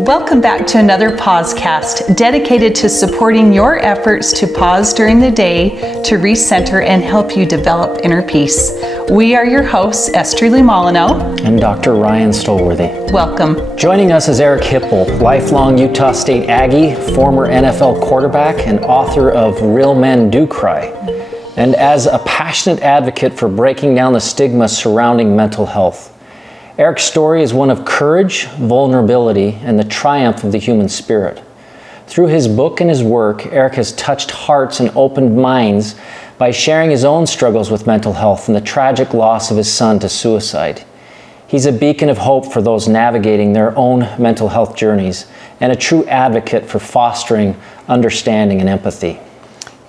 Welcome back to another Pausecast dedicated to supporting your efforts to pause during the day to recenter and help you develop inner peace. We are your hosts, Esterlee Molyneux and Dr. Ryan Stolworthy. Welcome. Joining us is Eric Hipple, lifelong Utah State Aggie, former NFL quarterback, and author of Real Men Do Cry. And as a passionate advocate for breaking down the stigma surrounding mental health. Eric's story is one of courage, vulnerability, and the triumph of the human spirit. Through his book and his work, Eric has touched hearts and opened minds by sharing his own struggles with mental health and the tragic loss of his son to suicide. He's a beacon of hope for those navigating their own mental health journeys and a true advocate for fostering understanding and empathy.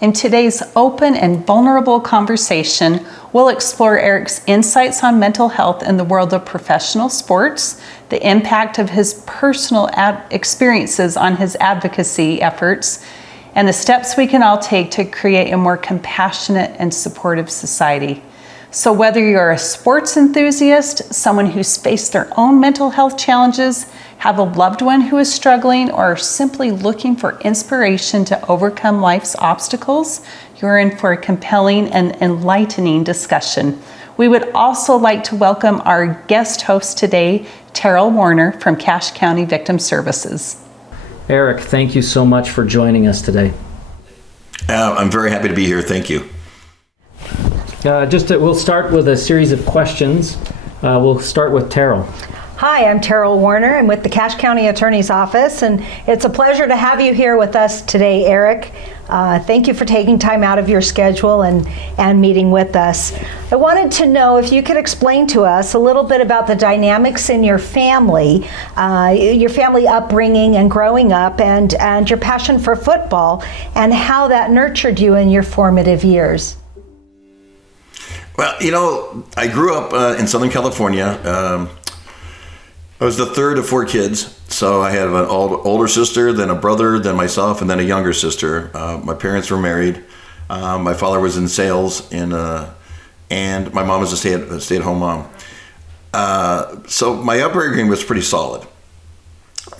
In today's open and vulnerable conversation, we'll explore Eric's insights on mental health in the world of professional sports, the impact of his personal experiences on his advocacy efforts, and the steps we can all take to create a more compassionate and supportive society. So whether you're a sports enthusiast, someone who's faced their own mental health challenges, have a loved one who is struggling, or simply looking for inspiration to overcome life's obstacles, you're in for a compelling and enlightening discussion. We would also like to welcome our guest host today, Terrell Warner from Cache County Victim Services. Eric, thank you so much for joining us today. I'm very happy to be here. Thank you. We'll start with a series of questions. We'll start with Terrell. Hi, I'm Terrell Warner. I'm with the Cache County Attorney's Office, and it's a pleasure to have you here with us today, Eric. Thank you for taking time out of your schedule and meeting with us. I wanted to know if you could explain to us a little bit about the dynamics in your family upbringing and growing up, and your passion for football, and how that nurtured you in your formative years. Well, I grew up in Southern California. I was the third of four kids, so I had an older sister, then a brother, then myself, and then a younger sister. My parents were married. My father was in sales, and my mom was a stay-at-home mom. So my upbringing was pretty solid.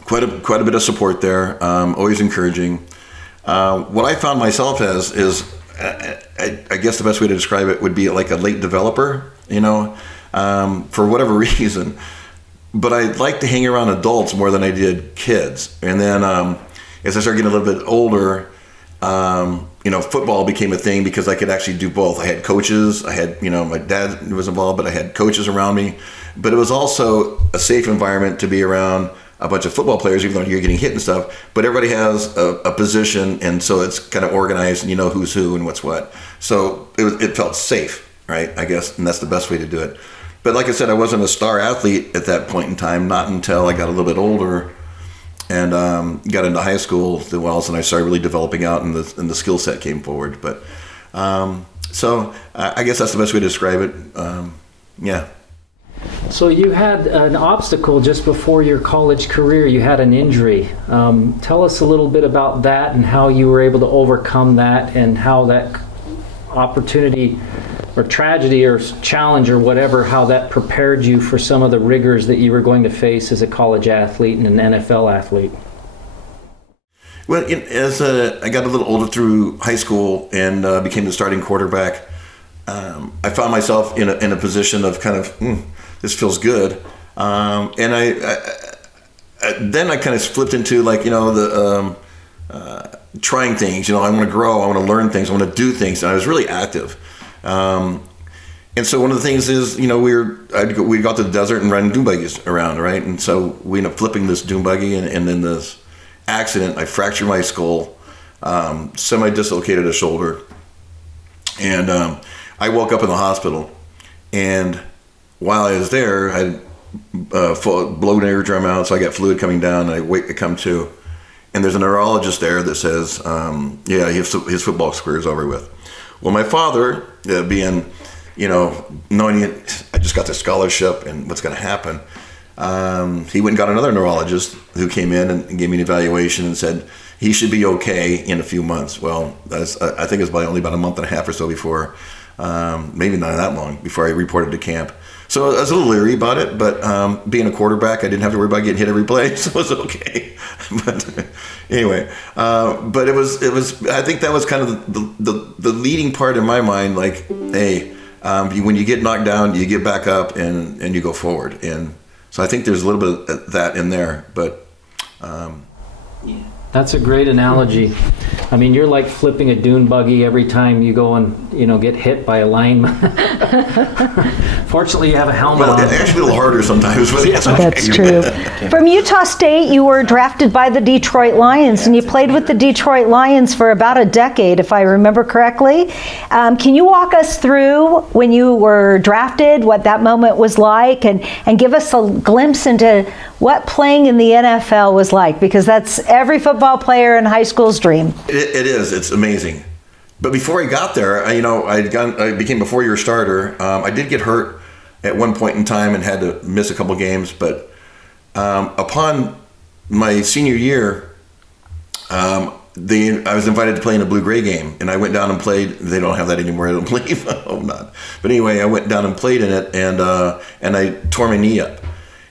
Quite a bit of support there, always encouraging. What I found myself as is, I guess the best way to describe it would be like a late developer, for whatever reason. But I liked to hang around adults more than I did kids. And then as I started getting a little bit older, football became a thing because I could actually do both. I had coaches. I had, my dad was involved, but I had coaches around me. But it was also a safe environment to be around a bunch of football players, even though you're getting hit and stuff. But everybody has a position, and so it's kind of organized, and you know who's who and what's what. So it felt safe, right, I guess, and that's the best way to do it. But like I said, I wasn't a star athlete at that point in time, not until I got a little bit older and got into high school, and I started really developing out, and the skill set came forward. But so I guess that's the best way to describe it. Yeah. So you had an obstacle just before your college career. You had an injury. Tell us a little bit about that and how you were able to overcome that, and how that opportunity or tragedy or challenge or whatever, how that prepared you for some of the rigors that you were going to face as a college athlete and an NFL athlete. Well, as I got a little older through high school and became the starting quarterback, I found myself in a position of kind of, this feels good. And then I kind of flipped into trying things. I want to grow, I want to learn things, I want to do things. And I was really active. And so one of the things is, we'd go to the desert and ride dune buggies around, right? And so we ended up flipping this dune buggy, and in this accident, I fractured my skull, semi-dislocated a shoulder, and I woke up in the hospital. And while I was there, I had blown eardrum out, so I got fluid coming down, and I come to, and there's a neurologist there that says, his football career is over with. Well, my father, being, knowing I just got the scholarship and what's going to happen, he went and got another neurologist who came in and gave me an evaluation and said he should be okay in a few months. Well, I think it was only about a month and a half or so before maybe not that long before I reported to camp. So I was a little leery about it, but being a quarterback, I didn't have to worry about getting hit every play, so it was okay. But anyway, but it was. I think that was kind of the leading part in my mind. Like, hey, when you get knocked down, you get back up and you go forward. And so I think there's a little bit of that in there. But That's a great analogy. I mean, you're like flipping a dune buggy every time you go and, get hit by a lineman. Fortunately, you have a helmet well, on. it's actually a little harder sometimes. But it's okay. That's true. From Utah State, you were drafted by the Detroit Lions, and you played with the Detroit Lions for about a decade, if I remember correctly. Can you walk us through when you were drafted, what that moment was like, and give us a glimpse into what playing in the NFL was like? Because that's every football player in high school's dream. It is. It's amazing. But before I got there, I became a 4-year starter. I did get hurt at one point in time and had to miss a couple games. But upon my senior year, I was invited to play in a blue-gray game, and I went down and played. They don't have that anymore, I don't believe. I hope not. But anyway, I went down and played in it, and I tore my knee up.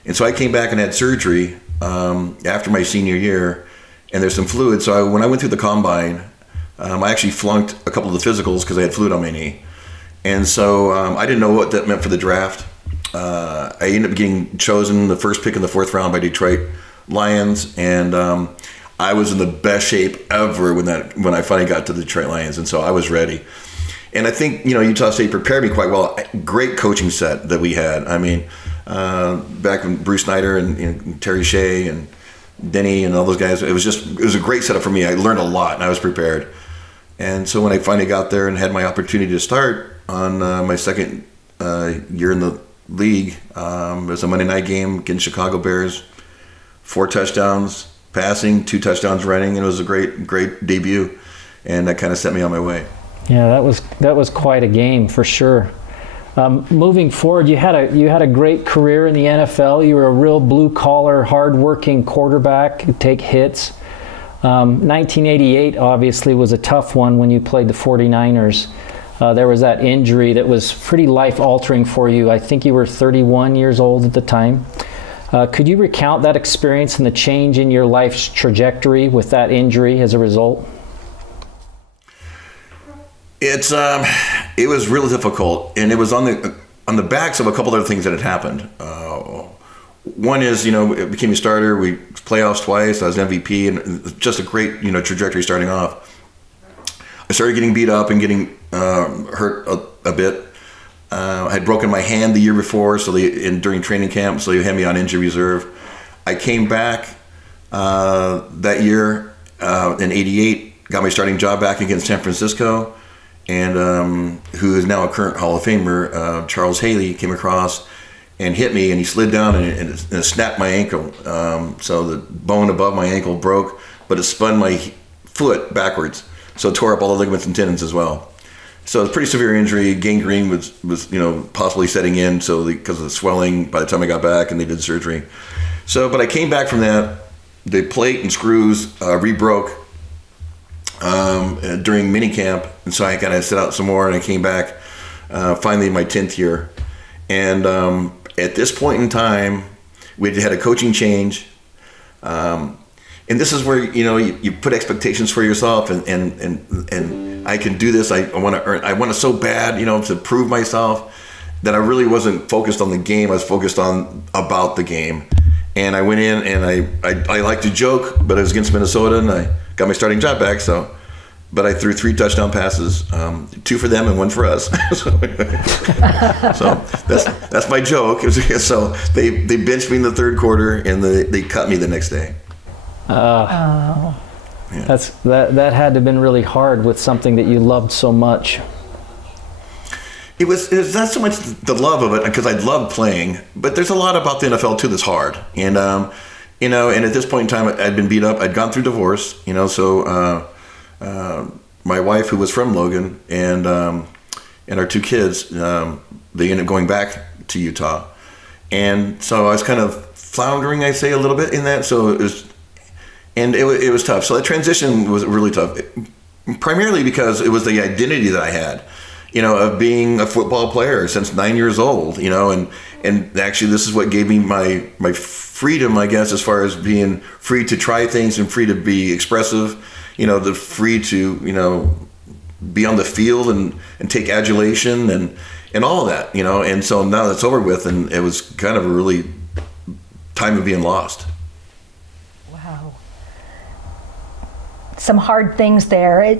And so I came back and had surgery after my senior year, and there's some fluid. So when I went through the combine, I actually flunked a couple of the physicals because I had fluid on my knee. And so I didn't know what that meant for the draft. I ended up getting chosen the first pick in the 4th round by Detroit Lions, and I was in the best shape ever when I finally got to the Detroit Lions, and so I was ready. And I think Utah State prepared me quite well. Great coaching set that we had. I mean, back when Bruce Snyder and Terry Shea and Denny and all those guys, it was a great setup for me. I learned a lot, and I was prepared. And so when I finally got there and had my opportunity to start on my second year in the league, it was a Monday night game against Chicago Bears, 4 touchdowns passing, 2 touchdowns running, and it was a great debut, and that kind of set me on my way. Yeah, that was quite a game for sure. Moving forward, you had a great career in the NFL. You were a real blue-collar, hard-working quarterback. You take hits. 1988 obviously was a tough one when you played the 49ers. There was that injury that was pretty life-altering for you. I think you were 31 years old at the time. Could you recount that experience and the change in your life's trajectory with that injury as a result? It was really difficult, and it was on the backs of a couple other things that had happened. One is, it became a starter. We playoffs twice. I was MVP, and just a great, trajectory starting off. I started getting beat up and getting hurt a bit. I had broken my hand the year before, during training camp, so they had me on injury reserve. I came back that year in '88, got my starting job back against San Francisco, and who is now a current Hall of Famer, Charles Haley, came across and hit me, and he slid down and it snapped my ankle. So the bone above my ankle broke, but it spun my foot backwards, so it tore up all the ligaments and tendons as well. So it's a pretty severe injury. Gangrene was possibly setting in, because of the swelling by the time I got back, and they did surgery. So, but I came back from that. The plate and screws re-broke during minicamp, and so I kind of set out some more, and I came back finally in my 10th year. And at this point in time, we had a coaching change. And this is where you put expectations for yourself, and I can do this. I want to earn. I want to so bad, to prove myself, that I really wasn't focused on the game. I was focused about the game. And I went in, and I like to joke, but it was against Minnesota, and I got my starting job back. But I threw 3 touchdown passes, 2 for them and 1 for us. So that's my joke. So they benched me in the 3rd quarter, and they cut me the next day. Yeah. That had to have been really hard with something that you loved so much. It was not so much the love of it, because I loved playing, but there's a lot about the NFL too that's hard. And and at this point in time, I'd been beat up. I'd gone through divorce. So my wife, who was from Logan, and our 2 kids, they ended up going back to Utah, and so I was kind of floundering, I say, a little bit in that. So it was tough. So that transition was really tough, primarily because it was the identity that I had. of being a football player since 9 years old, and actually this is what gave me my freedom, I guess, as far as being free to try things and free to be expressive, the free to, be on the field and take adulation and all of that, and so now that's over with, and it was kind of a really time of being lost. Wow. Some hard things there.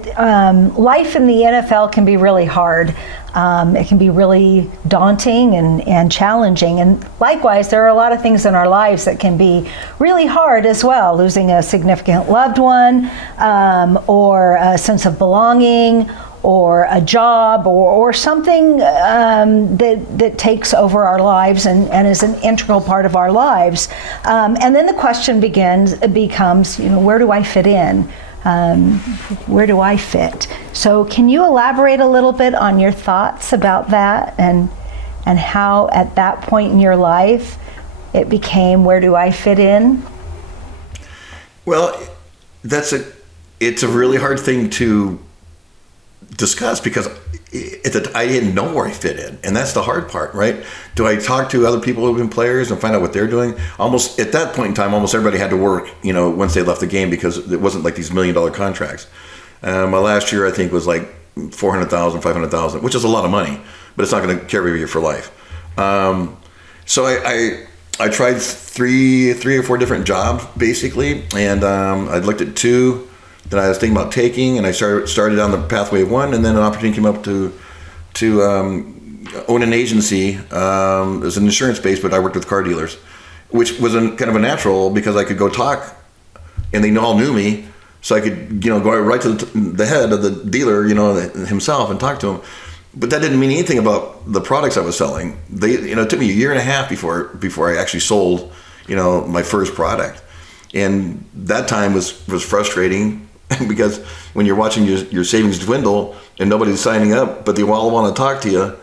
Life in the NFL can be really hard. It can be really daunting and challenging. And likewise, there are a lot of things in our lives that can be really hard as well. Losing a significant loved one, or a sense of belonging, or a job, or something that takes over our lives and is an integral part of our lives. And then the question becomes, where do I fit in? Where do I fit? So can you elaborate a little bit on your thoughts about that and how at that point in your life it became, where do I fit in? Well, it's a really hard thing to discuss because I didn't know where I fit in, and that's the hard part, right? Do I talk to other people who've been players and find out what they're doing? Almost at that point in time, almost everybody had to work, once they left the game, because it wasn't like these $1 million contracts. My last year, I think, was like $400,000, $500,000, which is a lot of money, but it's not going to carry you for life. So I tried three or four different jobs basically, and I looked at two that I was thinking about taking, and I started on the pathway of one, and then an opportunity came up to own an agency. It was an insurance base, but I worked with car dealers, which was kind of a natural because I could go talk, and they all knew me, so I could go right to the head of the dealer, himself, and talk to him. But that didn't mean anything about the products I was selling. It took me a year and a half before I actually sold, my first product, and that time was frustrating. Because when you're watching your savings dwindle and nobody's signing up, but they all want to talk to you,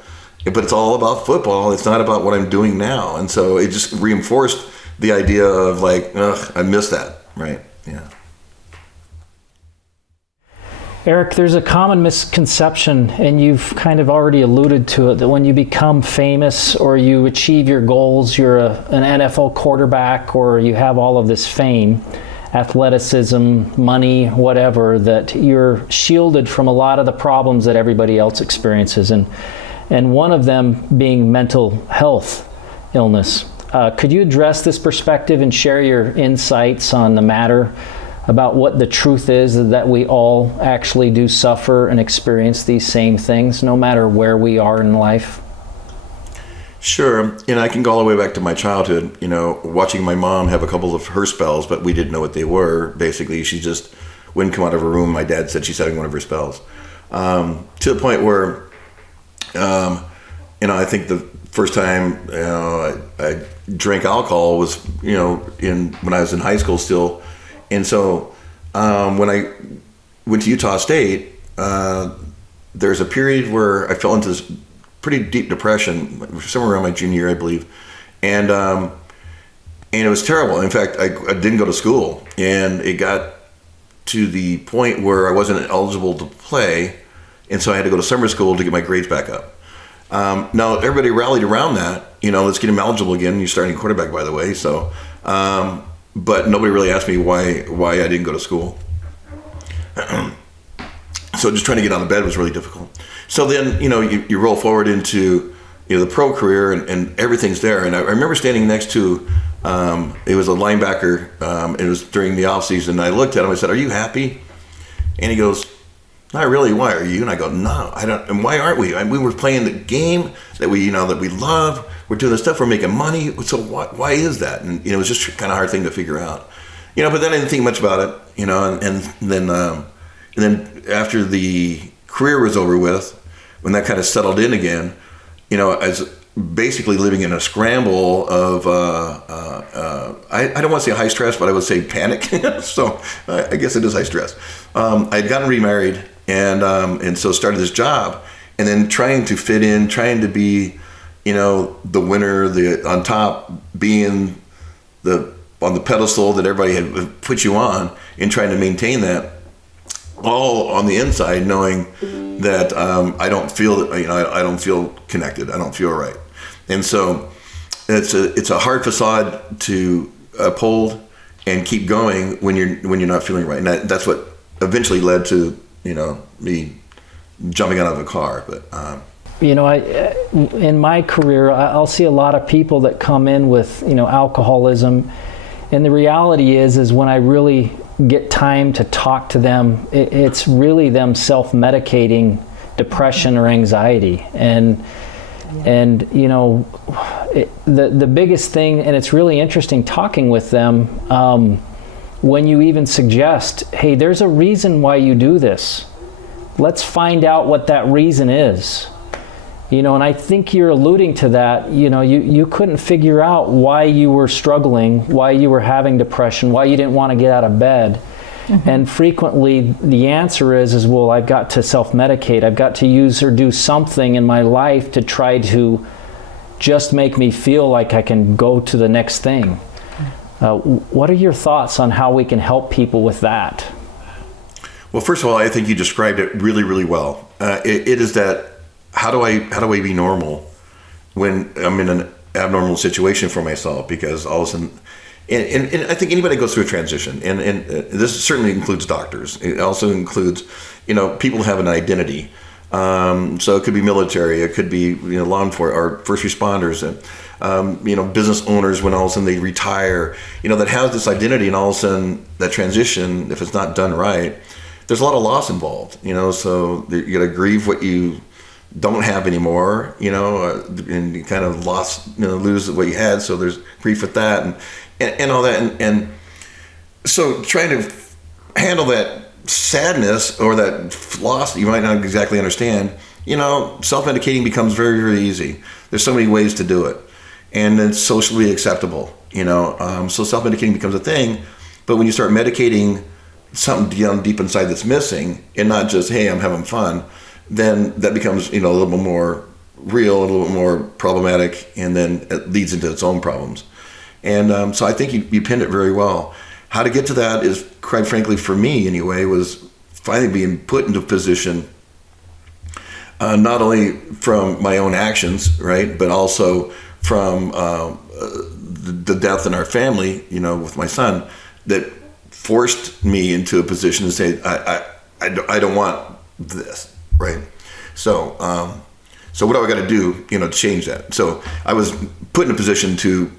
but it's all about football. It's not about what I'm doing now. And so it just reinforced the idea of like, ugh, I miss that, right? Yeah. Eric, there's a common misconception, and you've kind of already alluded to it, that when you become famous or you achieve your goals, you're an NFL quarterback, or you have all of this fame, athleticism, money, whatever, that you're shielded from a lot of the problems that everybody else experiences, and one of them being mental health illness. Could you address this perspective and share your insights on the matter about what the truth is, that we all actually do suffer and experience these same things, no matter where we are in life? Sure, and I can go all the way back to my childhood, watching my mom have a couple of her spells, but we didn't know what they were. Basically, she just wouldn't come out of her room. My dad said she's having one of her spells. To the point where, I think the first time I drank alcohol was, when I was in high school still. And so when I went to Utah State, there's a period where I fell into this pretty deep depression, somewhere around my junior year, I believe, and it was terrible. In fact, I didn't go to school, and it got to the point where I wasn't eligible to play, and so I had to go to summer school to get my grades back up. Now everybody rallied around that, let's get him eligible again. You're starting quarterback, by the way. So, but nobody really asked me why I didn't go to school. So just trying to get out of bed was really difficult. So then, you roll forward into, the pro career, and everything's there. And I remember standing next to, it was a linebacker. It was during the off season. And I looked at him. I said, "Are you happy?" And he goes, "Not really. Why are you?" And I go, "No, I don't. And why aren't we? We were playing the game that we love. We're doing the stuff. We're making money. So why is that?" And it was just kind of a hard thing to figure out. But then I didn't think much about it. And then after the career was over with, when that kind of settled in again, I was basically living in a scramble of, I don't want to say high stress, but I would say panic. So I guess it is high stress. I had gotten remarried, and so started this job, and then trying to fit in, trying to be, the winner, the on top, being on the pedestal that everybody had put you on, and trying to maintain that, all on the inside, knowing that I don't feel, I don't feel connected. I don't feel right. And so it's a hard facade to uphold and keep going when you're not feeling right. And that's what eventually led to, me jumping out of a car. But in my career, I'll see a lot of people that come in with, alcoholism. And the reality is when I really get time to talk to them, it's really them self-medicating depression or anxiety. And the biggest thing, and it's really interesting talking with them, when you even suggest, hey, there's a reason why you do this. Let's find out what that reason is. And I think you're alluding to that. You couldn't figure out why you were struggling, why you were having depression, why you didn't want to get out of bed. Mm-hmm. And frequently the answer is, well, I've got to self-medicate. I've got to use or do something in my life to try to just make me feel like I can go to the next thing. What are your thoughts on how we can help people with that? Well, first of all, I think you described it really, really well. It is that, how do I be normal when I'm in an abnormal situation for myself? Because all of a sudden, and I think anybody goes through a transition, and this certainly includes doctors. It also includes, people have an identity. So it could be military, it could be law enforcement or first responders, and business owners when all of a sudden they retire. That has this identity, and all of a sudden that transition, if it's not done right, there's a lot of loss involved. So you got to grieve what you don't have anymore, and you kind of lose what you had. So there's grief with that, and all that, and so trying to handle that sadness or that loss that you might not exactly understand, self-medicating becomes very, very easy. There's so many ways to do it, and it's socially acceptable. So self-medicating becomes a thing. But when you start medicating something down deep inside that's missing, and not just, hey, I'm having fun, then that becomes, a little bit more real, a little bit more problematic, and then it leads into its own problems. And so I think you pinned it very well. How to get to that is, quite frankly, for me anyway, was finally being put into a position, not only from my own actions, right, but also from the death in our family, with my son, that forced me into a position to say, I don't want this. Right. So what do I got to do, to change that? So I was put in a position to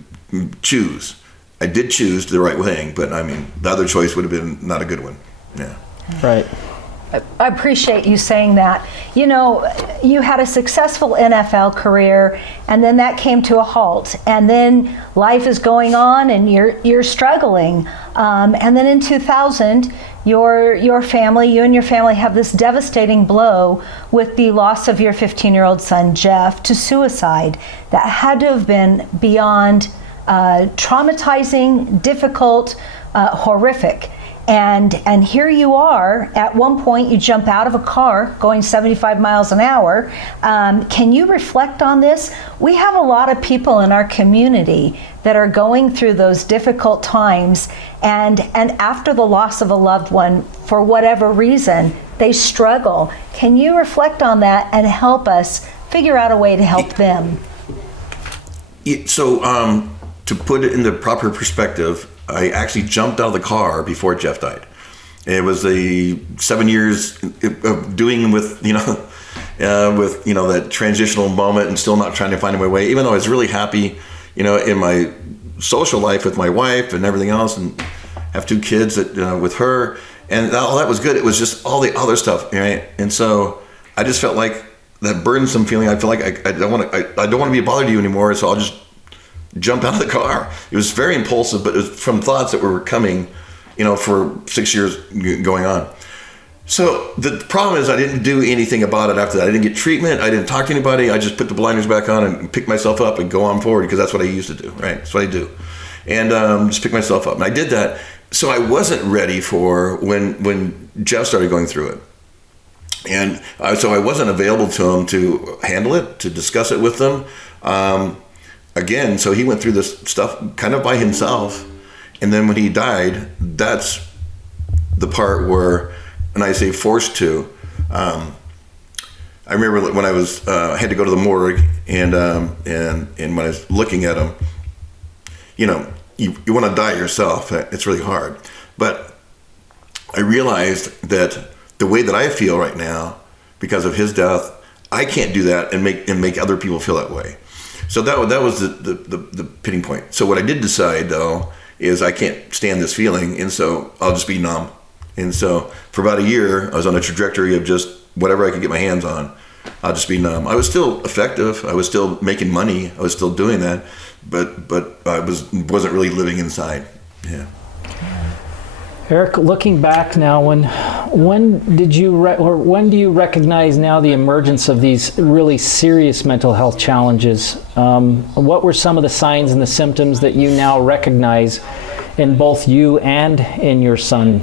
choose. I did choose the right thing, but the other choice would have been not a good one. Yeah. Right. I appreciate you saying that. You had a successful NFL career, and then that came to a halt, and then life is going on, and you're struggling. And then in 2000, you and your family have this devastating blow with the loss of your 15-year-old son, Jeff, to suicide. That had to have been beyond traumatizing, difficult, horrific. And here you are. At one point, you jump out of a car going 75 miles an hour. Can you reflect on this? We have a lot of people in our community that are going through those difficult times, and after the loss of a loved one, for whatever reason, they struggle. Can you reflect on that and help us figure out a way to help them? So to put it into proper perspective, I actually jumped out of the car before Jeff died. It was the 7 years of doing with that transitional moment and still not trying to find my way, even though I was really happy, in my social life with my wife and everything else, and have 2 kids with her, and all that was good. It was just all the other stuff, right? And so I just felt like that burdensome feeling. I feel like I don't want to be a bother to you anymore, so I'll just jump out of the car. It was very impulsive, but it was from thoughts that were coming, for 6 years going on. So the problem is I didn't do anything about it after that. I didn't get treatment. I didn't talk to anybody. I just put the blinders back on and pick myself up and go on forward, because that's what I used to do, right? That's what I do. And just pick myself up. And I did that. So I wasn't ready for when Jeff started going through it. And so I wasn't available to him to handle it, to discuss it with them. Again, so he went through this stuff kind of by himself. And then when he died, that's the part where, and I say forced to, I remember when I was had to go to the morgue, and when I was looking at him, you know, you want to die yourself. It's really hard, but I realized that the way that I feel right now, because of his death, I can't do that and make other people feel that way. So that was the pitting point. So what I did decide, though, is I can't stand this feeling, and so I'll just be numb. And so for about a year, I was on a trajectory of just whatever I could get my hands on, I'll just be numb. I was still effective. I was still making money. I was still doing that, but I wasn't really living inside. Yeah. Eric, looking back now, when do you recognize now the emergence of these really serious mental health challenges? What were some of the signs and the symptoms that you now recognize in both you and in your son?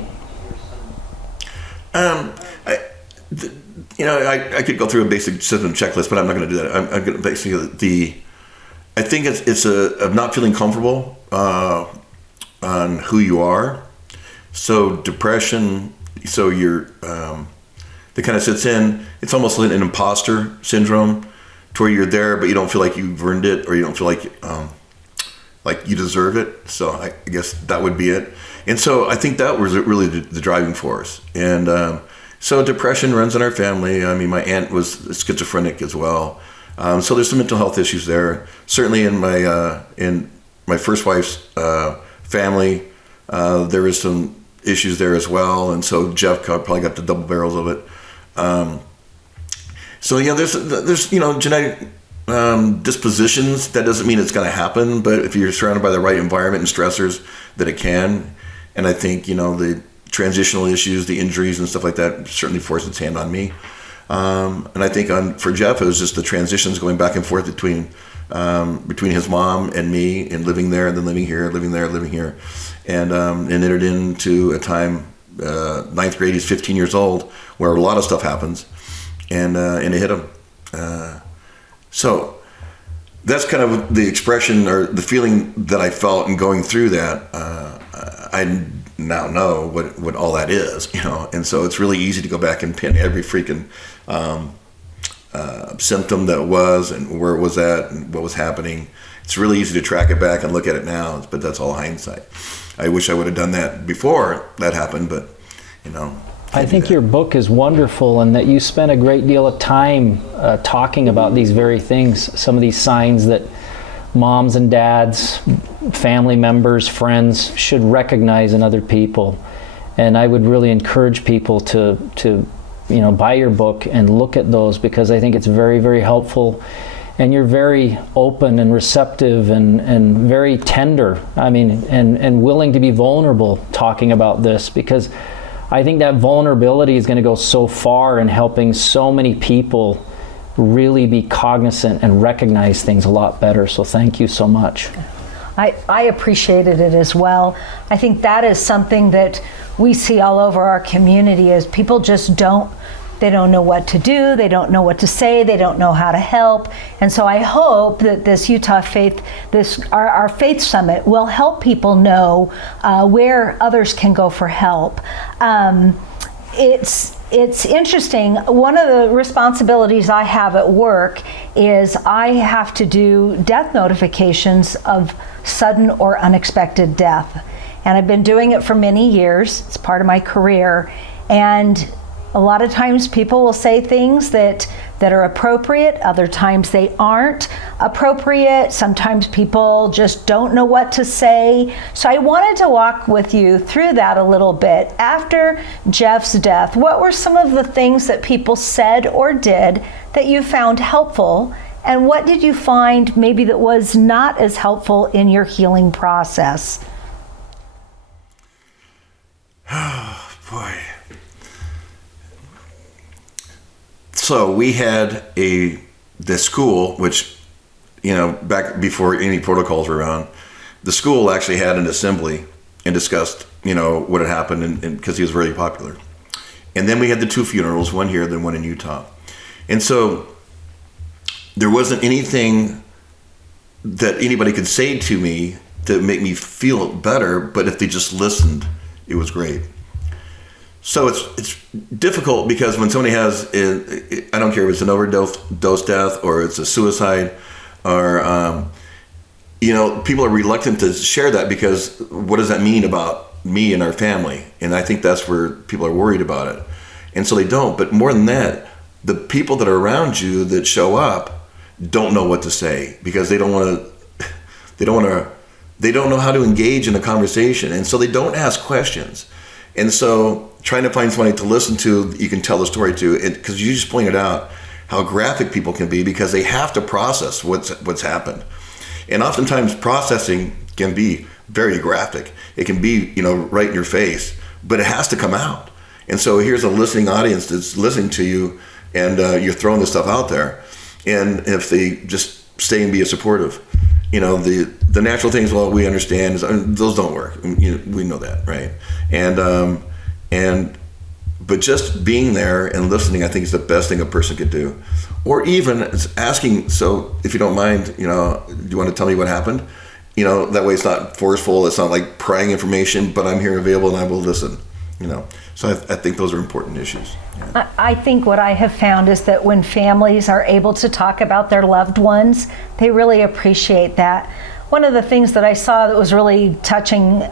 I could go through a basic symptom checklist, but I'm not going to do that. I'm going to basically I think it's of not feeling comfortable on who you are. So depression, so you're, that kind of sits in. It's almost like an imposter syndrome, to where you're there, but you don't feel like you've earned it, or you don't feel like you deserve it. So I guess that would be it. And so I think that was really the driving force. And so depression runs in our family. I mean, my aunt was schizophrenic as well. So there's some mental health issues there. Certainly in my first wife's family, there was some issues there as well, and so Jeff probably got the double barrels of it. So yeah, there's genetic dispositions. That doesn't mean it's going to happen, but if you're surrounded by the right environment and stressors, that it can. And I think the transitional issues, the injuries and stuff like that, certainly forced its hand on me. And I think for Jeff, it was just the transitions going back and forth between his mom and me, and living there and then living here, living there, living here, and entered into a time, ninth grade, he's 15 years old, where a lot of stuff happens, and it hit him. So that's kind of the expression or the feeling that I felt in going through that. I now know what all that is, and so it's really easy to go back and pin every freaking symptom that was, and where it was at, and what was happening. It's really easy to track it back and look at it now, but that's all hindsight. I wish I would have done that before that happened, but I think your book is wonderful, and that you spent a great deal of time talking about these very things, some of these signs that moms and dads, family members, friends should recognize in other people. And I would really encourage people to buy your book and look at those, because I think it's very, very helpful. And you're very open and receptive and very tender, and willing to be vulnerable talking about this, because I think that vulnerability is going to go so far in helping so many people really be cognizant and recognize things a lot better. So thank you so much. I appreciated it as well. I think that is something that we see all over our community, is people just don't know what to do, they don't know what to say, they don't know how to help. And so I hope that this Utah Faith, our Faith Summit, will help people know where others can go for help. It's interesting. One of the responsibilities I have at work is I have to do death notifications of sudden or unexpected death. And I've been doing it for many years. It's part of my career. And a lot of times people will say things that are appropriate. Other times they aren't appropriate. Sometimes people just don't know what to say. So I wanted to walk with you through that a little bit. After Jeff's death, what were some of the things that people said or did that you found helpful? And what did you find maybe that was not as helpful in your healing process? Oh, boy. So we had the school, which, back before any protocols were around, the school actually had an assembly and discussed, what had happened, and because he was very popular. And then we had the two funerals, one here, then one in Utah. And so there wasn't anything that anybody could say to me to make me feel better, but if they just listened, it was great. So it's difficult because when somebody has, I don't care if it's an overdose death or it's a suicide, or people are reluctant to share that because what does that mean about me and our family? And I think that's where people are worried about it, and so they don't. But more than that, the people that are around you that show up don't know what to say because they don't know how to engage in a conversation, and so they don't ask questions. And so trying to find somebody to listen to, you can tell the story to, because you just pointed out how graphic people can be because they have to process what's happened. And oftentimes processing can be very graphic. It can be, right in your face, but it has to come out. And so here's a listening audience that's listening to you, and you're throwing this stuff out there. And if they just stay and be supportive, the natural things, well, we understand, those don't work. We know that, right? But just being there and listening, I think, is the best thing a person could do. Or even asking, so if you don't mind, do you want to tell me what happened? That way it's not forceful. It's not like prying information, but I'm here available and I will listen. So I think those are important issues. Yeah. I think what I have found is that when families are able to talk about their loved ones, they really appreciate that. One of the things that I saw that was really touching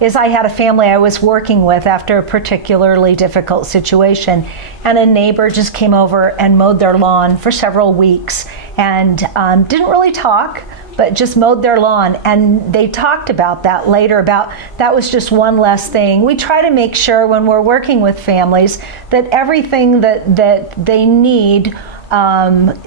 is I had a family I was working with after a particularly difficult situation, and a neighbor just came over and mowed their lawn for several weeks and didn't really talk, but just mowed their lawn. And they talked about that later, about that was just one less thing. We try to make sure when we're working with families that everything that they need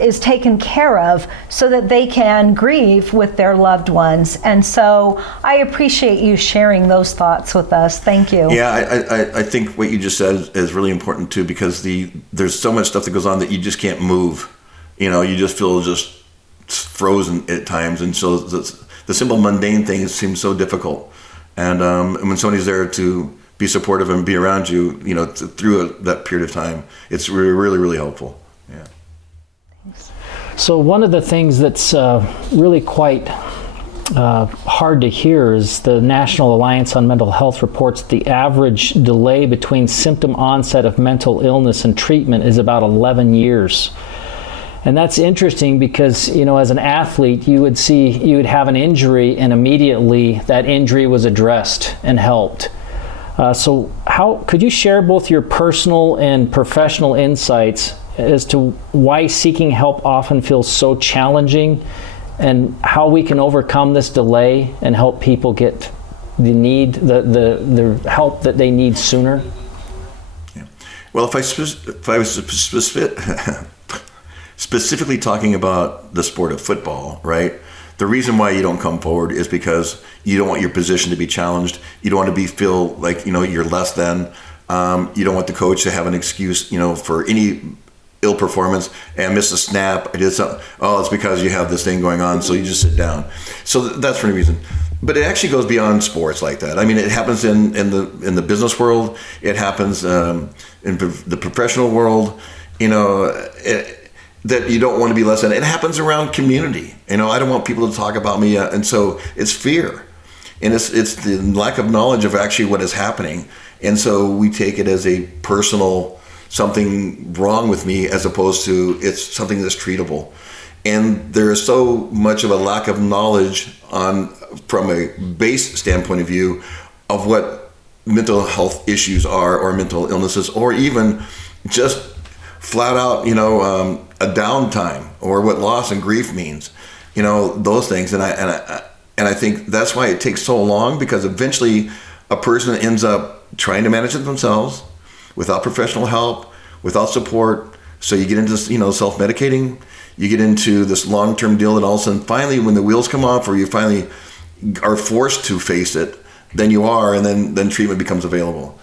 is taken care of so that they can grieve with their loved ones. And so I appreciate you sharing those thoughts with us. Thank you. Yeah, I think what you just said is really important too, because there's so much stuff that goes on that you just can't move. You just feel just frozen at times, and so the simple mundane things seem so difficult. And when somebody's there to be supportive and be around you, through that period of time, it's really, really, really helpful. Yeah. So one of the things that's really quite hard to hear is the National Alliance on Mental Health reports the average delay between symptom onset of mental illness and treatment is about 11 years. And that's interesting because, as an athlete, you would have an injury and immediately that injury was addressed and helped. So how could you share both your personal and professional insights as to why seeking help often feels so challenging and how we can overcome this delay and help people get the help that they need sooner? Yeah. Well, if I was specifically talking about the sport of football, right? The reason why you don't come forward is because you don't want your position to be challenged. You don't want to feel like, you're less than. You don't want the coach to have an excuse, for any ill performance and miss a snap. I did something. Oh, it's because you have this thing going on, so you just sit down. So that's for any reason. But it actually goes beyond sports like that. I mean, it happens in the business world. It happens in the professional world. That you don't want to be less than. It happens around community. I don't want people to talk about me, and so it's fear, and it's the lack of knowledge of actually what is happening, and so we take it as a personal something wrong with me, as opposed to it's something that's treatable. And there is so much of a lack of knowledge from a base standpoint of view of what mental health issues are, or mental illnesses, or even just flat out, a downtime, or what loss and grief means, those things. And I think that's why it takes so long, because eventually a person ends up trying to manage it themselves without professional help, without support. So you get into, self-medicating, you get into this long-term deal, and all of a sudden, finally, when the wheels come off, or you finally are forced to face it, then you are, and then treatment becomes available.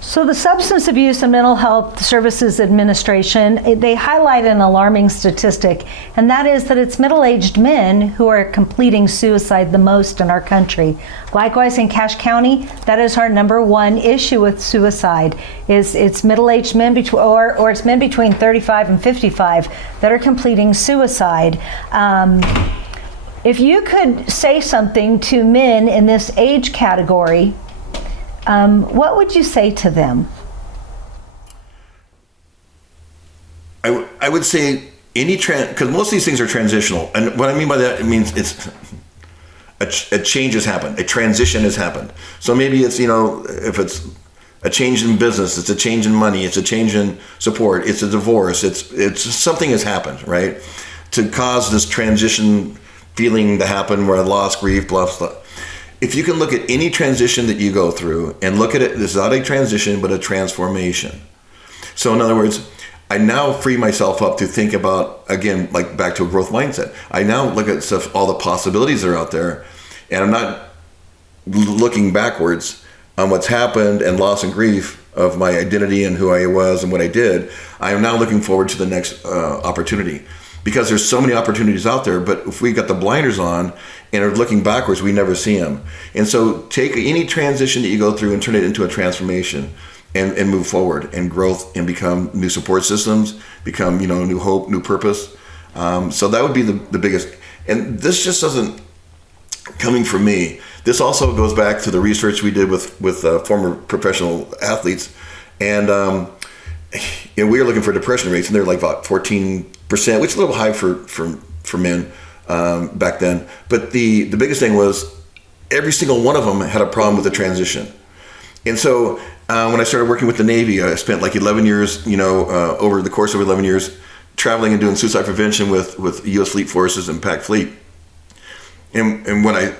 So the Substance Abuse and Mental Health Services Administration, they highlight an alarming statistic, and that is that it's middle-aged men who are completing suicide the most in our country. Likewise, in Cache County, that is our number one issue with suicide. It's middle-aged men or it's men between 35 and 55 that are completing suicide. If you could say something to men in this age category what would you say to them? I would say because most of these things are transitional. And what I mean by that, it means it's a change has happened. A transition has happened. So maybe it's, if it's a change in business, it's a change in money, it's a change in support, it's a divorce, it's something has happened, right? To cause this transition feeling to happen where loss, grief, blah, blah. If you can look at any transition that you go through and look at it, this is not a transition, but a transformation. So in other words, I now free myself up to think about, again, like back to a growth mindset. I now look at stuff, all the possibilities that are out there, and I'm not looking backwards on what's happened and loss and grief of my identity and who I was and what I did. I am now looking forward to the next opportunity, because there's so many opportunities out there, but if we got the blinders on and are looking backwards, we never see them. And so take any transition that you go through and turn it into a transformation. And move forward and growth and become new support systems, become, new hope, new purpose. So that would be the biggest. And this just doesn't coming from me. This also goes back to the research we did with former professional athletes. And we were looking for depression rates, and they're like about 14%, which is a little high for men back then. But the biggest thing was every single one of them had a problem with the transition. And so when I started working with the Navy, I spent like 11 years, over the course of 11 years, traveling and doing suicide prevention with U.S. Fleet Forces and PAC Fleet. And what I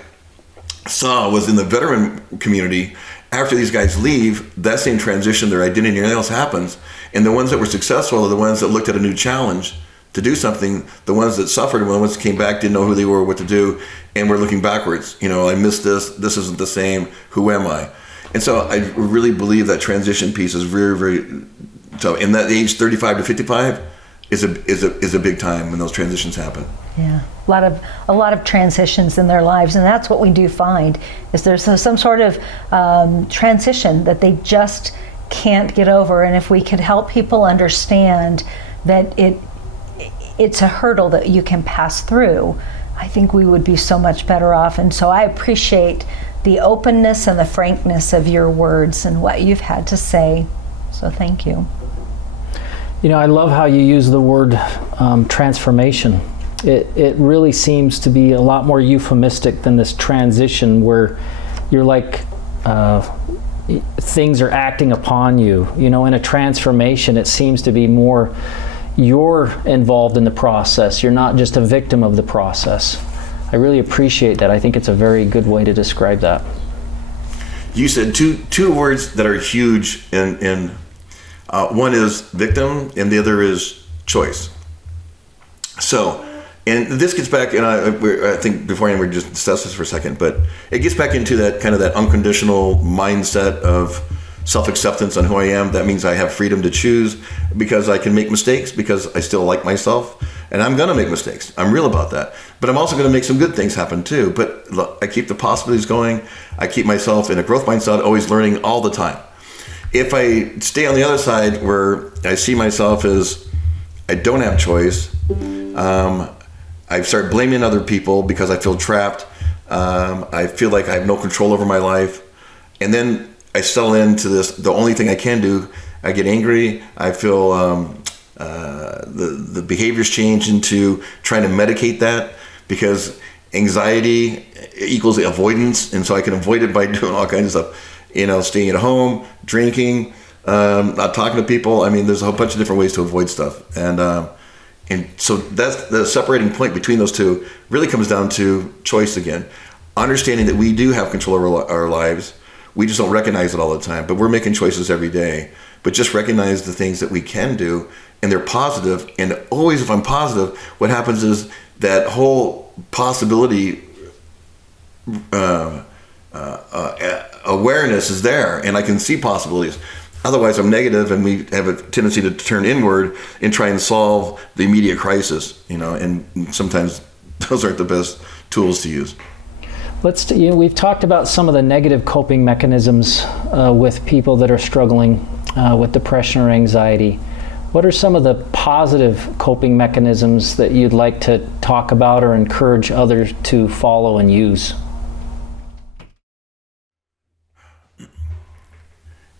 saw was in the veteran community, after these guys leave, that same transition, their identity and everything else happens. And the ones that were successful are the ones that looked at a new challenge to do something. The ones that suffered, and the ones that came back, didn't know who they were, what to do, and were looking backwards. I missed this isn't the same, who am I? And so I really believe that transition piece is very, very tough. And that age 35 to 55 is a big time when those transitions happen. Yeah, a lot of transitions in their lives, and that's what we do find is there's some sort of transition that they just can't get over. And if we could help people understand that it's a hurdle that you can pass through, I think we would be so much better off. And so I appreciate the openness and the frankness of your words and what you've had to say. So thank you. I love how you use the word transformation. It really seems to be a lot more euphemistic than this transition where you're like things are acting upon you. In a transformation, it seems to be more you're involved in the process. You're not just a victim of the process. I really appreciate that. I think it's a very good way to describe that. You said two words that are huge in one is victim and the other is choice. So, and this gets back, and I think beforehand we just discussed this for a second, but it gets back into that kind of that unconditional mindset of self-acceptance on who I am. That means I have freedom to choose because I can make mistakes, because I still like myself, and I'm going to make mistakes. I'm real about that. But I'm also going to make some good things happen too. But look, I keep the possibilities going. I keep myself in a growth mindset, always learning all the time. If I stay on the other side where I see myself as I don't have choice, I start blaming other people because I feel trapped. I feel like I have no control over my life. And then I settle into this, the only thing I can do, I get angry. I feel the behaviors change into trying to medicate that, because anxiety equals avoidance. And so I can avoid it by doing all kinds of stuff, staying at home, drinking, not talking to people. I mean, there's a whole bunch of different ways to avoid stuff. And so that's the separating point between those two really comes down to choice again. Understanding that we do have control over our lives. We just don't recognize it all the time, but we're making choices every day. But just recognize the things that we can do, and they're positive. And always, if I'm positive, what happens is that whole possibility awareness is there, and I can see possibilities. Otherwise, I'm negative, and we have a tendency to turn inward and try and solve the immediate crisis, and sometimes those aren't the best tools to use. We've talked about some of the negative coping mechanisms with people that are struggling with depression or anxiety. What are some of the positive coping mechanisms that you'd like to talk about or encourage others to follow and use?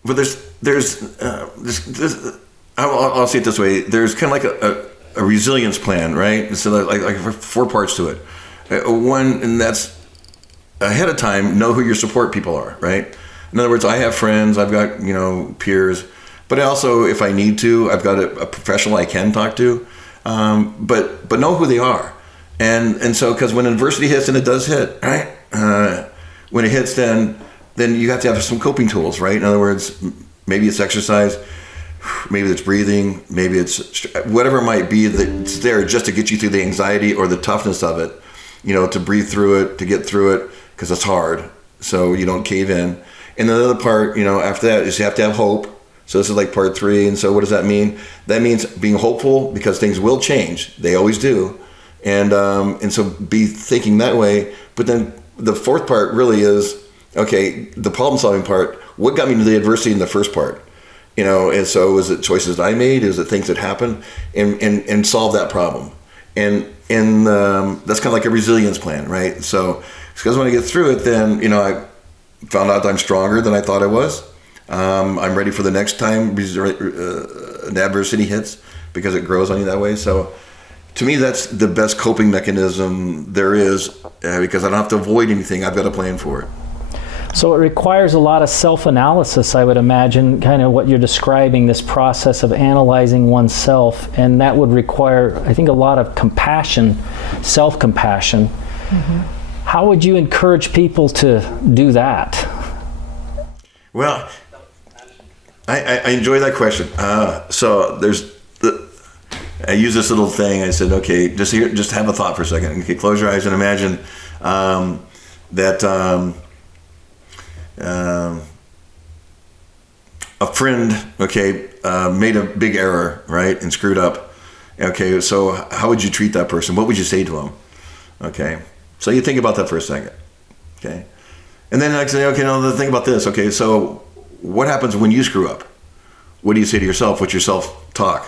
but I'll say it this way. There's kind of like a resilience plan, right? So like 4 parts to it. One, and that's ahead of time, know who your support people are, right? In other words, I have friends, I've got, peers, but also, if I need to, I've got a professional I can talk to, but know who they are. And so, because when adversity hits, and it does hit, right? When it hits, then you have to have some coping tools, right? In other words, maybe it's exercise, maybe it's breathing, maybe it's whatever it might be that's there just to get you through the anxiety or the toughness of it, to breathe through it, to get through it, because it's hard, so you don't cave in. And the other part, after that is you have to have hope. So this is like part 3. And so what does that mean? That means being hopeful because things will change. They always do. And so be thinking that way. But then the 4th part really is, okay, the problem solving part. What got me to the adversity in the first part? And so is it choices I made? Is it things that happened? And solve that problem. And that's kind of like a resilience plan, right? So because when I get through it, then, I found out I'm stronger than I thought I was. I'm ready for the next time an adversity hits because it grows on you that way. So to me, that's the best coping mechanism there is because I don't have to avoid anything. I've got a plan for it. So it requires a lot of self-analysis, I would imagine, kind of what you're describing, this process of analyzing oneself, and that would require, I think, a lot of compassion, self-compassion. Mm-hmm. How would you encourage people to do that? Well, I enjoy that question. So I use this little thing. I said, okay, just have a thought for a second. Okay, close your eyes and imagine that a friend, made a big error, right, and screwed up. Okay, so how would you treat that person? What would you say to him? Okay, so you think about that for a second. Okay, and then I say, okay, now think about this. Okay, so what happens when you screw up? What do you say to yourself? What's your self-talk?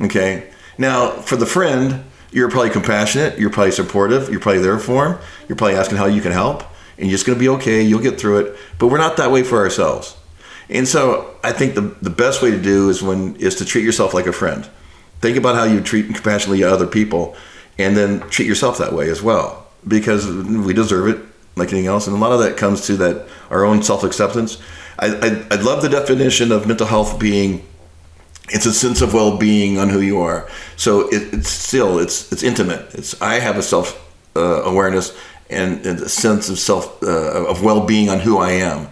Okay, now for the friend, you're probably compassionate, you're probably supportive, you're probably there for him, you're probably asking how you can help, and you're just going to be okay, you'll get through it. But we're not that way for ourselves. And so I think the best way to do is to treat yourself like a friend. Think about how you treat compassionately other people, and then treat yourself that way as well, because we deserve it like anything else. And a lot of that comes to that our own self-acceptance. I love the definition of mental health being, it's a sense of well-being on who you are. So it's intimate. I have a self awareness and a sense of of well-being on who I am.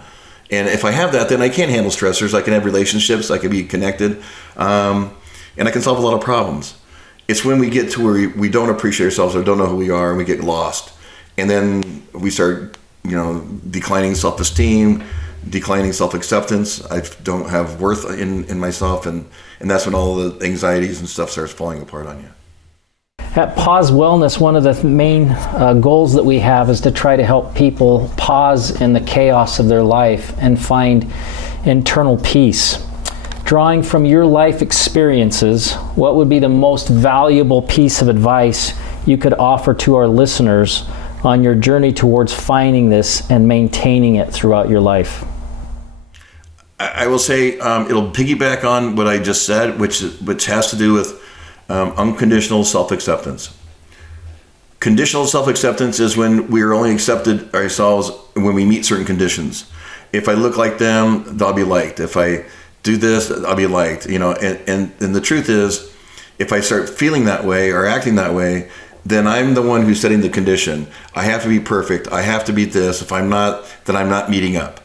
And if I have that, then I can handle stressors. I can have relationships. I can be connected, and I can solve a lot of problems. It's when we get to where we don't appreciate ourselves or don't know who we are, and we get lost, and then we start, declining self-esteem, declining self-acceptance. I don't have worth in myself, and that's when all the anxieties and stuff starts falling apart on you. At Paz Wellness, one of the main goals that we have is to try to help people pause in the chaos of their life and find internal peace. Drawing from your life experiences, what would be the most valuable piece of advice you could offer to our listeners on your journey towards finding this and maintaining it throughout your life? I will say it'll piggyback on what I just said, which has to do with unconditional self-acceptance. Conditional self-acceptance is when we are only accepted ourselves when we meet certain conditions. If I look like them, they'll be liked. If I do this, I'll be liked. And the truth is, if I start feeling that way or acting that way, then I'm the one who's setting the condition. I have to be perfect. I have to be this. If I'm not, then I'm not meeting up.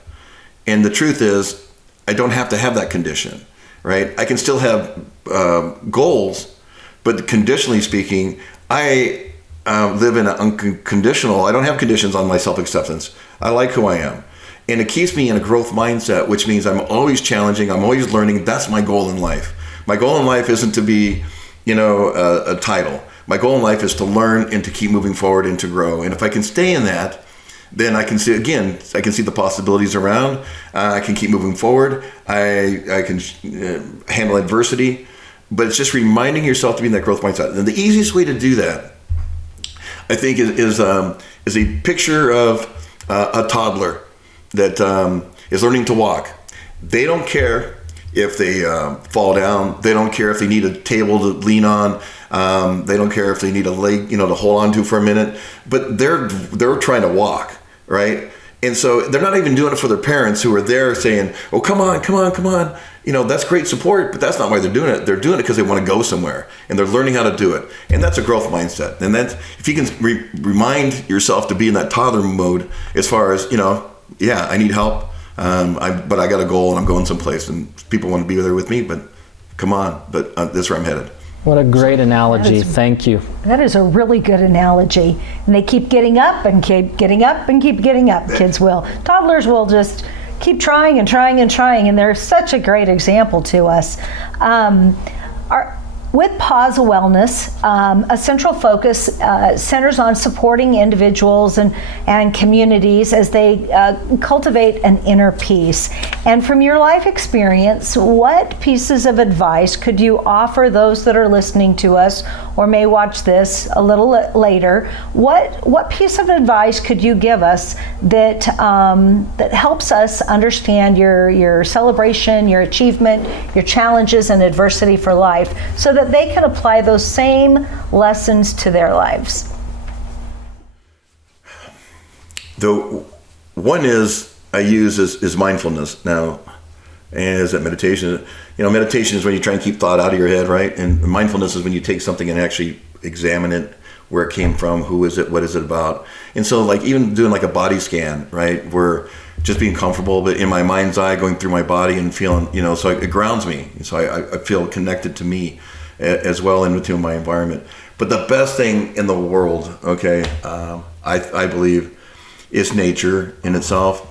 And the truth is, I don't have to have that condition, right? I can still have goals, but conditionally speaking, I live in an unconditional, I don't have conditions on my self-acceptance. I like who I am. And it keeps me in a growth mindset, which means I'm always challenging, I'm always learning. That's my goal in life. My goal in life isn't to be, a title. My goal in life is to learn and to keep moving forward and to grow. And if I can stay in that, then I can see the possibilities around. I can keep moving forward. I can handle adversity. But it's just reminding yourself to be in that growth mindset. And the easiest way to do that, I think, is a picture of a toddler that is learning to walk. They don't care if they fall down. They don't care if they need a table to lean on. They don't care if they need a leg, to hold on to for a minute. But they're trying to walk, right? And so they're not even doing it for their parents who are there saying, "Oh, come on." That's great support, but that's not why they're doing it. They're doing it because they want to go somewhere, and they're learning how to do it. And that's a growth mindset. And that's, if you can remind yourself to be in that toddler mode, as far as, I need help, but I got a goal and I'm going someplace, and people want to be there with me, but come on, but this is where I'm headed. What a great analogy. Thank you. That is a really good analogy. And they keep getting up and keep getting up and keep getting up. Kids will. Toddlers will just keep trying and trying and trying. And they're such a great example to us. With Paz Wellness, a central focus centers on supporting individuals and communities as they cultivate an inner peace. And from your life experience, what pieces of advice could you offer those that are listening to us or may watch this a little later? What piece of advice could you give us that helps us understand your celebration, your achievement, your challenges and adversity for life, so that they can apply those same lessons to their lives? The one I use is mindfulness now, and is that meditation. Meditation is when you try and keep thought out of your head, right? And mindfulness is when you take something and actually examine it, where it came from, who is it, what is it about. And so, like, even doing like a body scan, right, where just being comfortable, but in my mind's eye, going through my body and feeling, so it grounds me. So I feel connected to me as well, and to my environment. But the best thing in the world, I believe, is nature in itself.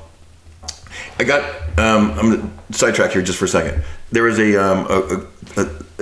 I'm going to sidetrack here just for a second. There was it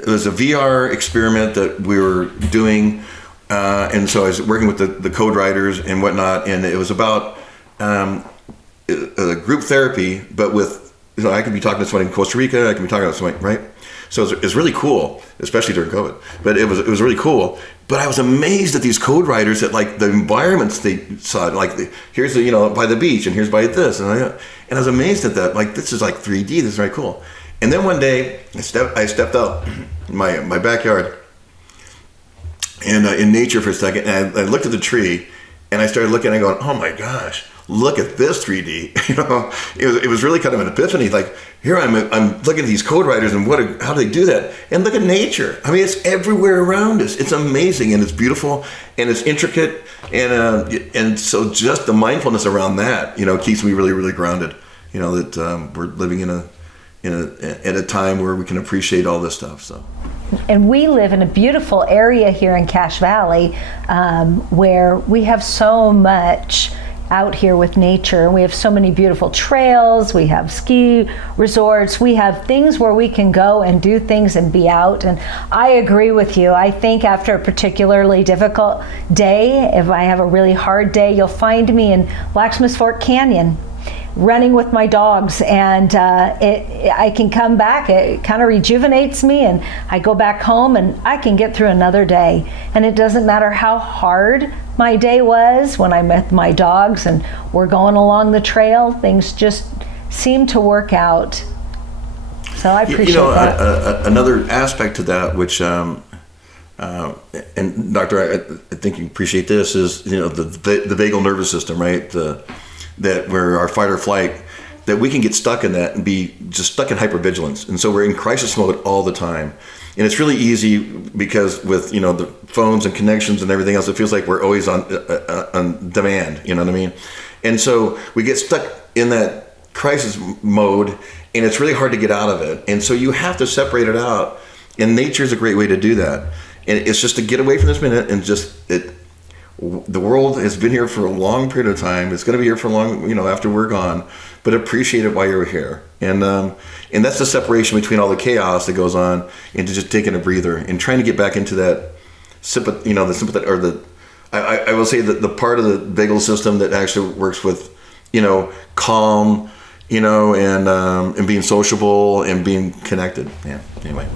was a VR experiment that we were doing, and so I was working with the code writers and whatnot, and it was about group therapy, but with, I could be talking to someone in Costa Rica, I could be talking to someone, right? So it's really cool, especially during COVID. But it was really cool. But I was amazed at these code writers, at like the environments they saw. Like here's by the beach, and here's by this, and I was amazed at that. Like, this is like 3D. This is very cool. And then one day I stepped out in my backyard and in nature for a second, and I looked at the tree, and I started looking and going, oh my gosh, look at this 3D. It was really kind of an epiphany. Like, here I'm looking at these code writers, and how do they do that? And look at nature. I mean, it's everywhere around us. It's amazing, and it's beautiful, and it's intricate, and so just the mindfulness around that, keeps me really, really grounded. That we're living at a time where we can appreciate all this stuff. So. And we live in a beautiful area here in Cache Valley, where we have so much out here with nature. We have so many beautiful trails, we have ski resorts, we have things where we can go and do things and be out. And I agree with you. I think after a particularly difficult day, if I have a really hard day, you'll find me in Blacksmith Fork Canyon running with my dogs, and I can come back. It kind of rejuvenates me, and I go back home and I can get through another day. And it doesn't matter how hard my day was when I'm with my dogs and we're going along the trail, things just seem to work out. So I appreciate that. Another aspect to that, which and Doctor, I think you appreciate this, is the vagal nervous system, right? That where our fight or flight, that we can get stuck in that and be just stuck in hypervigilance. And so we're in crisis mode all the time. And it's really easy because with, the phones and connections and everything else, it feels like we're always on demand, you know what I mean? And so we get stuck in that crisis mode, and it's really hard to get out of it. And so you have to separate it out. And nature is a great way to do that. And it's just to get away from this minute and the world has been here for a long period of time. It's going to be here for long, after we're gone. But appreciate it while you're here, and that's the separation between all the chaos that goes on, into just taking a breather and trying to get back into that sympathy, the sympathy, or I will say that the part of the vagal system that actually works with, calm, and being sociable and being connected. Yeah. Anyway.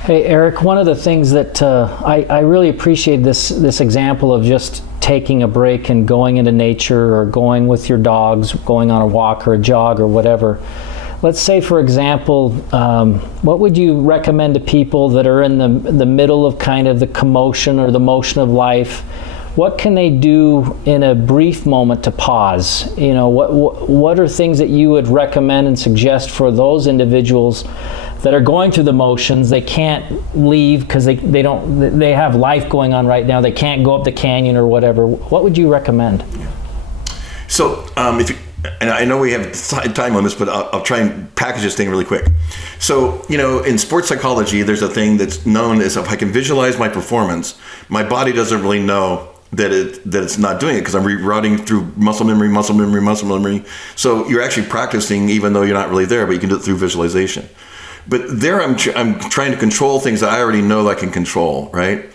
Hey, Eric, one of the things that I really appreciate this example of just taking a break and going into nature, or going with your dogs, going on a walk or a jog or whatever. let's say, for example, what would you recommend to people that are in the middle of kind of the commotion or the motion of life? What can they do in a brief moment to pause? You know, what are things that you would recommend and suggest for those individuals that are going through the motions? They can't leave because they have life going on right now. They can't go up the canyon or whatever. What would you recommend? So, and I know we have time limits, but I'll try and package this thing really quick. So, you know, in sports psychology, there's a thing that's known as, if I can visualize my performance, my body doesn't really know that it's not doing it, because I'm rerouting through muscle memory. So you're actually practicing even though you're not really there, but you can do it through visualization. But there I'm trying to control things that I already know that I can control, right?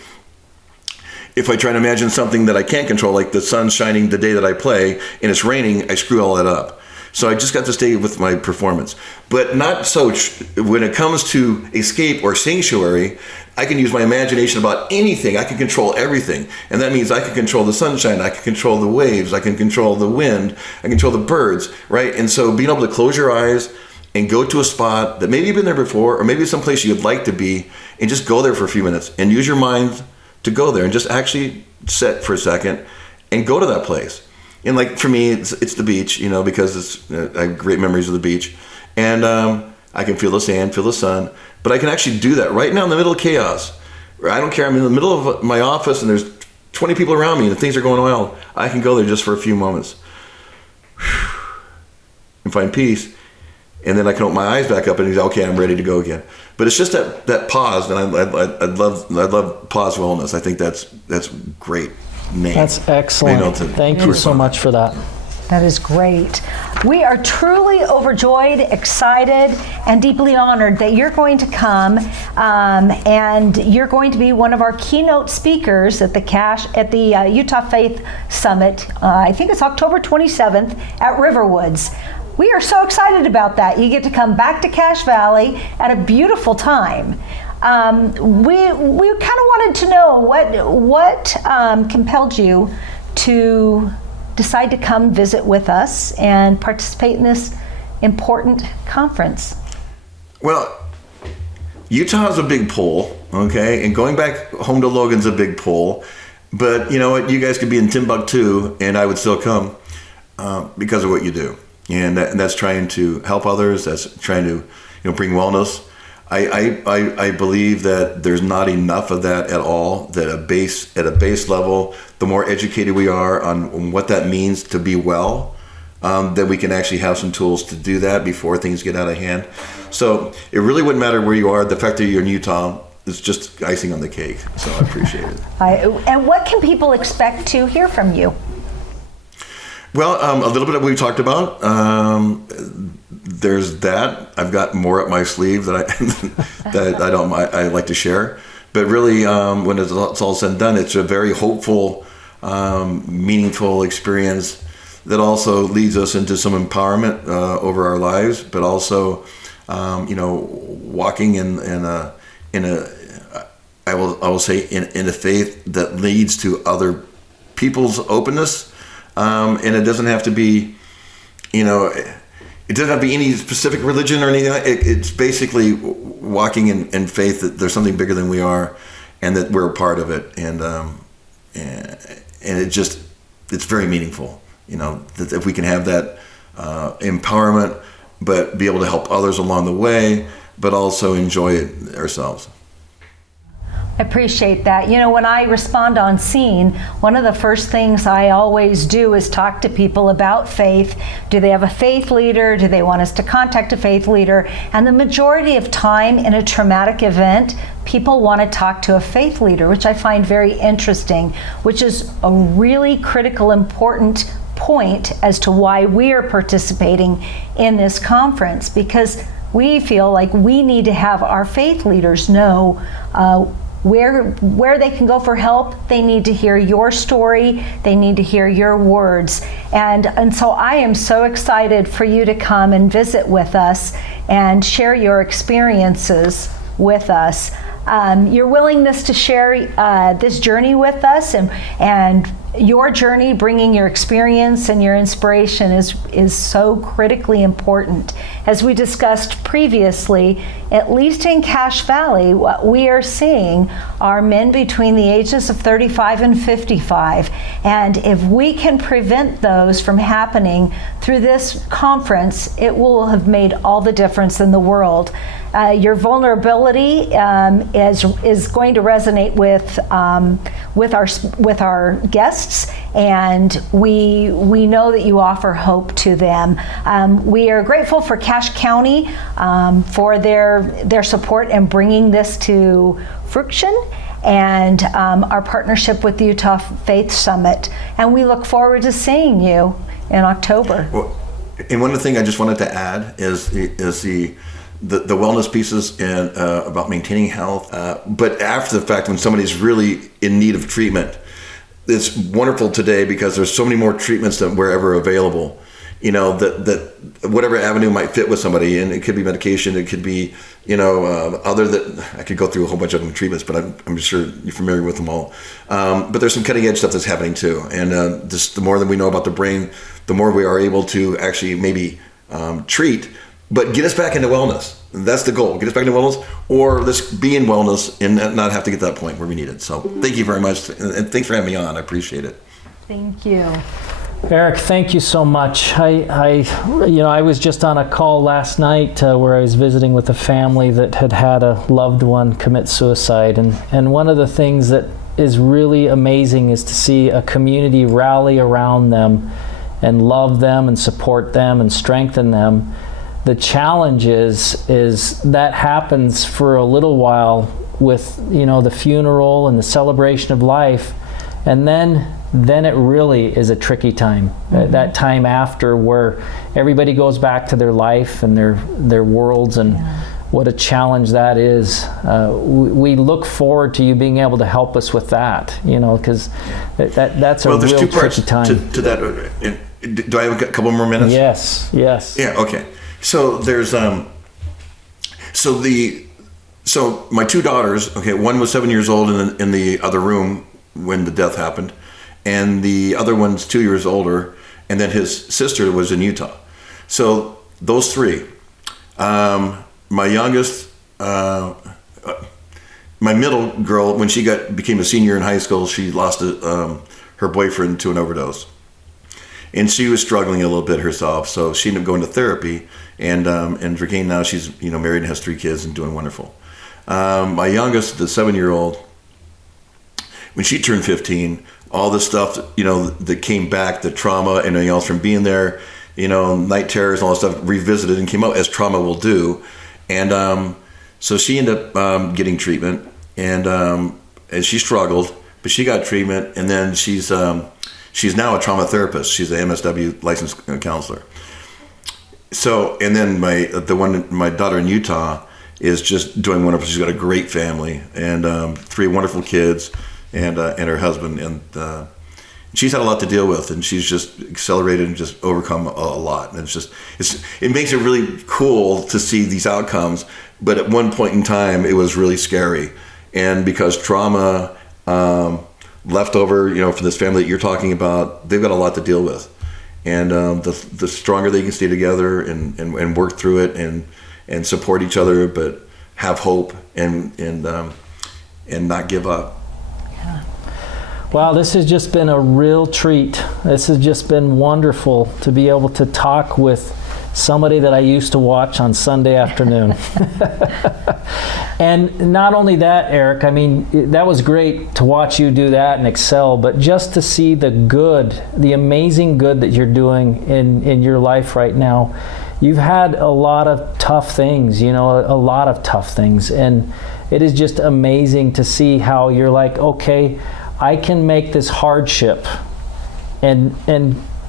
If I try to imagine something that I can't control, like the sun's shining the day that I play and it's raining, I screw all that up. So I just got to stay with my performance. But not so when it comes to escape or sanctuary, I can use my imagination about anything. I can control everything. And that means I can control the sunshine, I can control the waves, I can control the wind, I can control the birds, right? And so being able to close your eyes and go to a spot that maybe you've been there before, or maybe someplace you'd like to be, and just go there for a few minutes and use your mind to go there and just actually sit for a second and go to that place. And like for me, it's the beach, you know, because I have great memories of the beach, and I can feel the sand, feel the sun, but I can actually do that right now in the middle of chaos. I don't care. I'm in the middle of my office and there's 20 people around me and things are going wild. I can go there just for a few moments and find peace, and then I can open my eyes back up and say, okay, I'm ready to go again. But it's just that pause, and I love Paz Wellness. I think that's great name. That's excellent. Thank you so much for that. That is great. We are truly overjoyed, excited, and deeply honored that you're going to come, and you're going to be one of our keynote speakers at the Utah Faith Summit. I think it's October 27th at Riverwoods. We are so excited about that. You get to come back to Cache Valley at a beautiful time. We kind of wanted to know what compelled you to decide to come visit with us and participate in this important conference. Well, Utah is a big pull, okay? And going back home to Logan's a big pull. But you know what? You guys could be in Timbuktu and I would still come because of what you do. And that's trying to help others. That's trying to, bring wellness. I believe that there's not enough of that at all. That at a base level, the more educated we are on what that means to be well, that we can actually have some tools to do that before things get out of hand. So it really wouldn't matter where you are. The fact that you're in Utah is just icing on the cake. So I appreciate it. And what can people expect to hear from you? Well, a little bit of what we talked about. There's that. I've got more up my sleeve that I like to share. But really, when it's all said and done, it's a very hopeful, meaningful experience that also leads us into some empowerment over our lives, but also, walking in a I will say in a faith that leads to other people's openness. And it doesn't have to be, it doesn't have to be any specific religion or anything. It's basically walking in faith that there's something bigger than we are, and that we're a part of it. And it's very meaningful. That if we can have that empowerment, but be able to help others along the way, but also enjoy it ourselves. I appreciate that. When I respond on scene, one of the first things I always do is talk to people about faith. Do they have a faith leader? Do they want us to contact a faith leader? And the majority of time in a traumatic event, people want to talk to a faith leader, which I find very interesting, which is a really critical, important point as to why we are participating in this conference, because we feel like we need to have our faith leaders know where they can go for help. They need to hear your story. They need to hear your words. And so I am so excited for you to come and visit with us and share your experiences with us. your willingness to share this journey with us, and your journey, bringing your experience and your inspiration is so critically important. As we discussed previously, at least in Cache Valley, what we are seeing are men between the ages of 35 and 55. And if we can prevent those from happening through this conference, it will have made all the difference in the world. Your vulnerability is going to resonate with our guests, and we know that you offer hope to them. We are grateful for Cache County for their support in bringing this to fruition, and our partnership with the Utah Faith Summit. And we look forward to seeing you in October. Well, and one of the things I just wanted to add is the wellness pieces and about maintaining health. But after the fact, when somebody's really in need of treatment, it's wonderful today because there's so many more treatments than wherever available. You know, that whatever avenue might fit with somebody, and it could be medication, it could be, other that I could go through a whole bunch of them treatments, but I'm sure you're familiar with them all. But there's some cutting edge stuff that's happening too. And just the more that we know about the brain, the more we are able to actually maybe treat, but get us back into wellness. That's the goal. Get us back into wellness, or let's be in wellness and not have to get to that point where we need it. So thank you very much. And thanks for having me on. I appreciate it. Thank you. Eric, thank you so much. I was just on a call last night where I was visiting with a family that had a loved one commit suicide. And one of the things that is really amazing is to see a community rally around them and love them and support them and strengthen them. The challenge is that happens for a little while with, the funeral and the celebration of life. And then it really is a tricky time. Mm-hmm. That time after, where everybody goes back to their life and their worlds, and what a challenge that is. We look forward to you being able to help us with that, because that's a real tricky time. There's two parts to that. Do I have a couple more minutes? Yes. Yeah, okay. So there's so my two daughters, okay, one was 7 years old in the other room when the death happened, and the other one's 2 years older, and then his sister was in Utah. So those three, my youngest, my middle girl, when she became a senior in high school, she lost her boyfriend to an overdose, and she was struggling a little bit herself. So she ended up going to therapy, and Dragain now she's married and has 3 kids and doing wonderful. My youngest, the 7-year-old, when she turned 15, all the stuff that came back, the trauma and everything else from being there, night terrors and all that stuff revisited and came out, as trauma will do. And so she ended up getting treatment, and she struggled, but she got treatment, and then she's now a trauma therapist. She's an MSW licensed counselor. So, and then my daughter in Utah is just doing wonderful. She's got a great family and 3 wonderful kids. And her husband, and she's had a lot to deal with, and she's just accelerated and just overcome a lot. And it makes it really cool to see these outcomes. But at one point in time, it was really scary, and because trauma left over, for this family that you're talking about, they've got a lot to deal with. And the stronger they can stay together and work through it and support each other, but have hope and not give up. Wow, this has just been a real treat. This has just been wonderful to be able to talk with somebody that I used to watch on Sunday afternoon. And not only that, Eric, that was great to watch you do that and excel, but just to see the amazing good that you're doing in your life right now. You've had a lot of tough things, a lot of tough things. And it is just amazing to see how you're like, okay, I can make this hardship and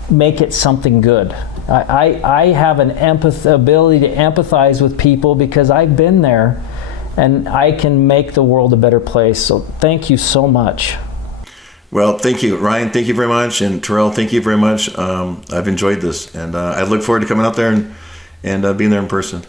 make it something good. I have an ability to empathize with people because I've been there, and I can make the world a better place. So thank you so much. Well, thank you, Ryan. Thank you very much. And Terrell, thank you very much. I've enjoyed this, and I look forward to coming out there and being there in person.